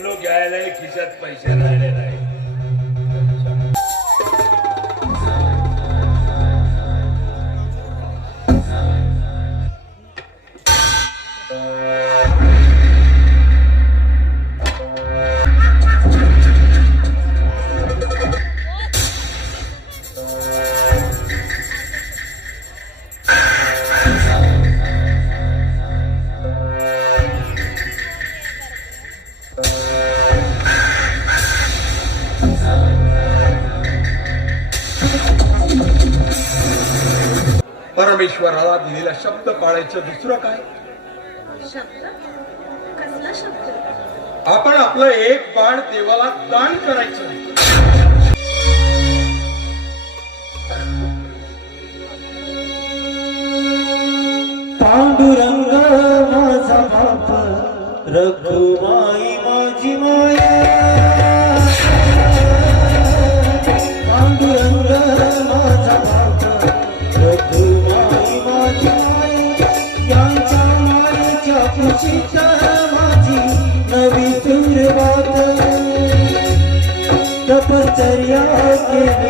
एक घ्यायला खिशात पैसे राहिले नाही. परमेश्वराला दिलेला शब्द पाळायचं दुसरं काय? शब्द? कसला शब्द? आपण आपलं एक बाण देवाला दान करायचं. पांडुरंग माझा बाप रघुमाई माझी माया Yeah.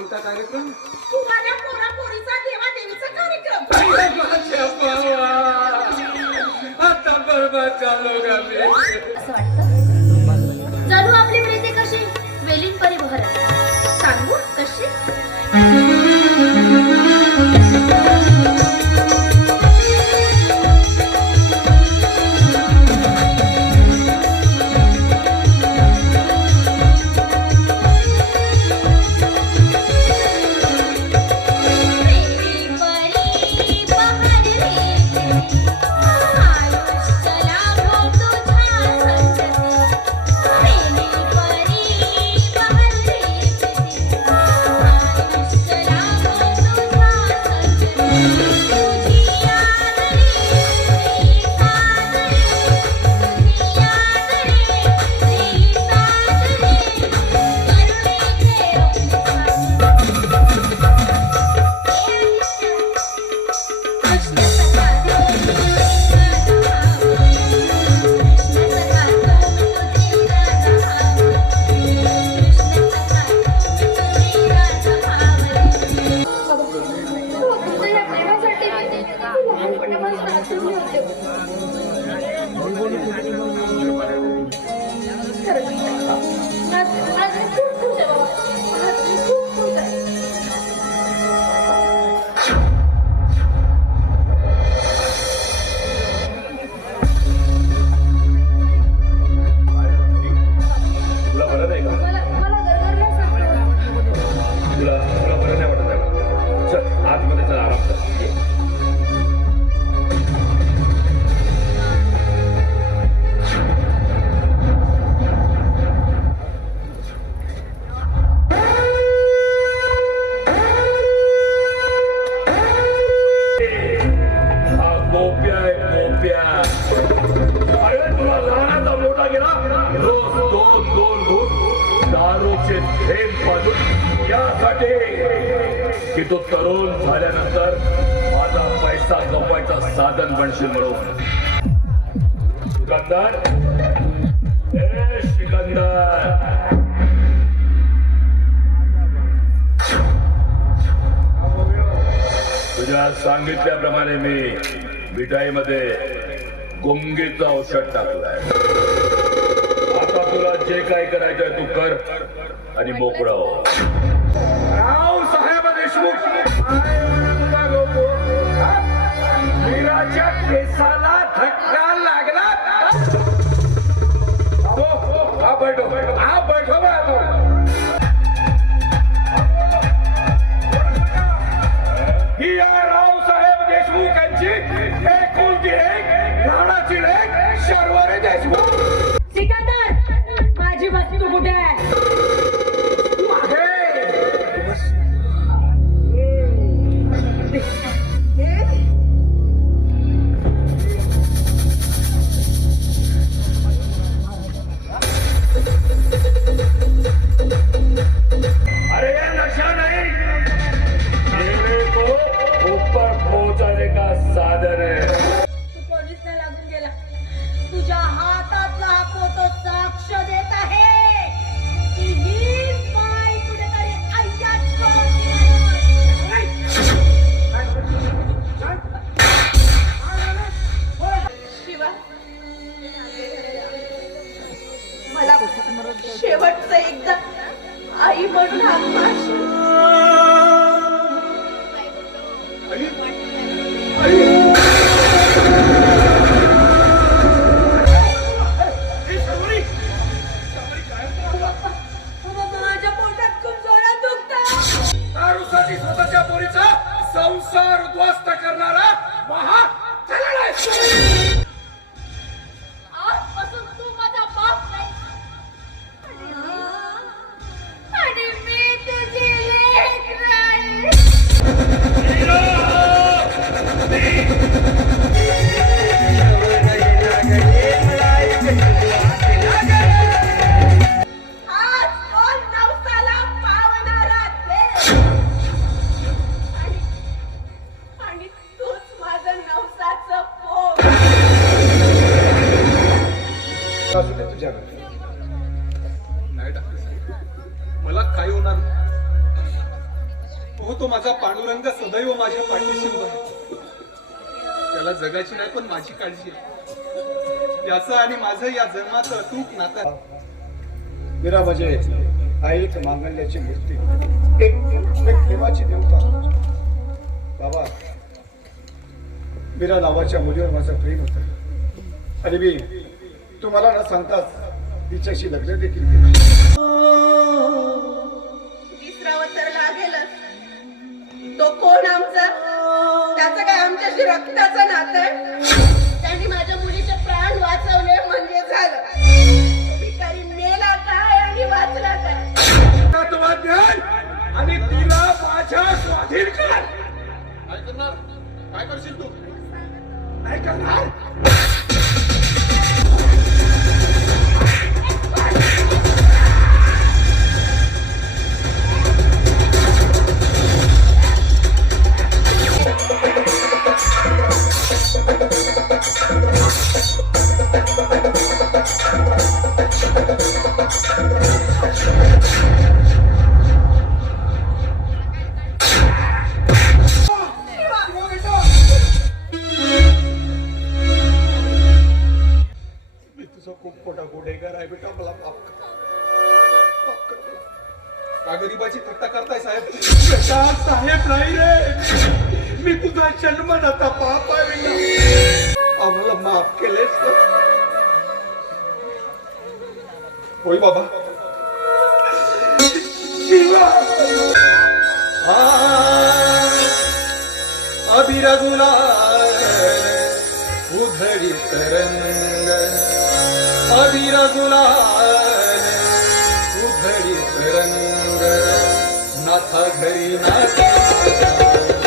कोणता कार्यक्रम तुम्हाला देवा देवीचा कार्यक्रम. आता बरोबर चालू गावी असं वाटतं? चालू आपली प्रीती कशी? वेलीन परिवहन सांगू कशी? Gracias. काटे की तो तरुण झाल्यानंतर माझा पैसा कमवायचा साधन बनशील म्हणून. सिकंदर. सिकंदर. तुझ्या सांगितल्याप्रमाणे मी मिठाईमध्ये गुंगीचं औषध टाकलंय. आता तुला जे काय करायचंय तू कर आणि मोकळं हो. मीराच्या केसाला धक्का लागला हो, हो, हा बैठो हा बैठो बा तो. ही आहे रावसाहेब देशमुख यांची एकुलती एक राणाची लेक शर्वरे देशमुख जगाची नाही पण माझी काळजी आहे. त्याचं आणि माझं या जन्माचं अतूट नातं. मीरा म्हणजे आई एक मांगल्याची मूर्ती. एक प्रेमाची देवता. बाबा मीरा नावाच्या मुलीवर माझं प्रेम होतं. आणि मी तुम्हाला न सांगताच तिच्याशी लग्न देखील केलं. विसरावं तर लागेलच. तो कोण आमचा? त्याचं काय आमच्याशी रक्ताचं नातं आहे? त्यांनी माझ्या मुलीचे प्राण वाचवले म्हणजे झालं. भिकारी मेला काय आणि वाचला काय? तत्वज्ञान आणि तिला माझ्या स्वाधीन कर. काय करणार काय करशील तू? काय करणार का गरीबाची थट्टा करताय साहेब? साहेब नाही रे मी तुझा जन्मदाता पाप आहे आम्हाला माफ केलेस होय बाबा. अभिरगुला. उधळी तरंग. अभिरगुला. उधळी तरंग. नाथा घरी नाथा